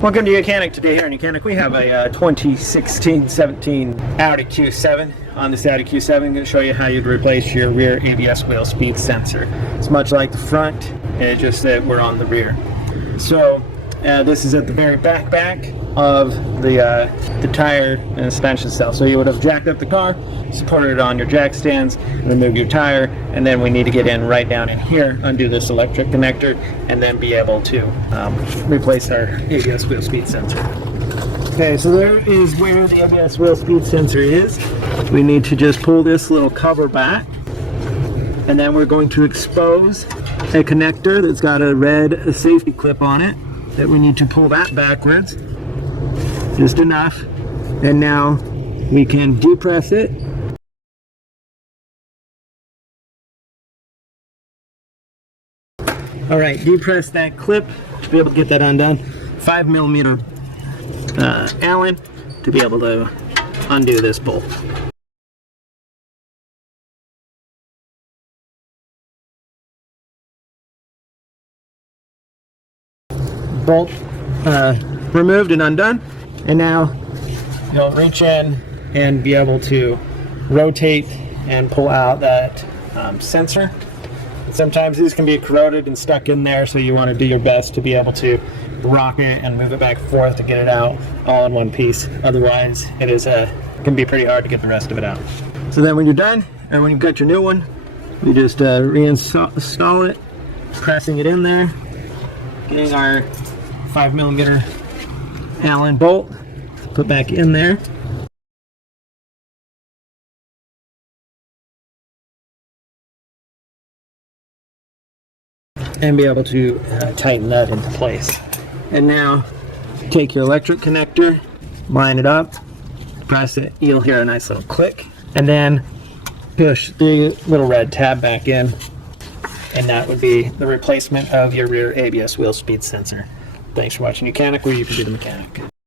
Welcome to YOUCANIC. Today here in YOUCANIC we have a 2016-17 Audi Q7. On this Audi Q7 I'm going to show you how you'd replace your rear ABS wheel speed sensor. It's much like the front, it's just that we're on the rear. So this is at the very back of the tire and suspension cell. So you would have jacked up the car, supported it on your jack stands, remove your tire, and then we need to get in right down in here, undo this electric connector, and then be able to replace our ABS wheel speed sensor. Okay, so there is where the ABS wheel speed sensor is. We need to just pull this little cover back, and then we're going to expose a connector that's got a red safety clip on it that we need to pull that backwards just enough, and now we can depress it. All right, depress that clip to be able to get that undone. 5mm Allen to be able to undo this bolt. Bolt removed and undone, and now you'll reach in and be able to rotate and pull out that sensor. Sometimes these can be corroded and stuck in there, so you want to do your best to be able to rock it and move it back and forth to get it out all in one piece. Otherwise it can be pretty hard to get the rest of it out. So then when you're done, or when you've got your new one, you just reinstall it, pressing it in there, getting our 5mm Allen bolt put back in there. And be able to tighten that into place. And now take your electric connector, line it up, press it, you'll hear a nice little click, and then push the little red tab back in, and that would be the replacement of your rear ABS wheel speed sensor. Thanks for watching YOUCANIC, where you can be the mechanic.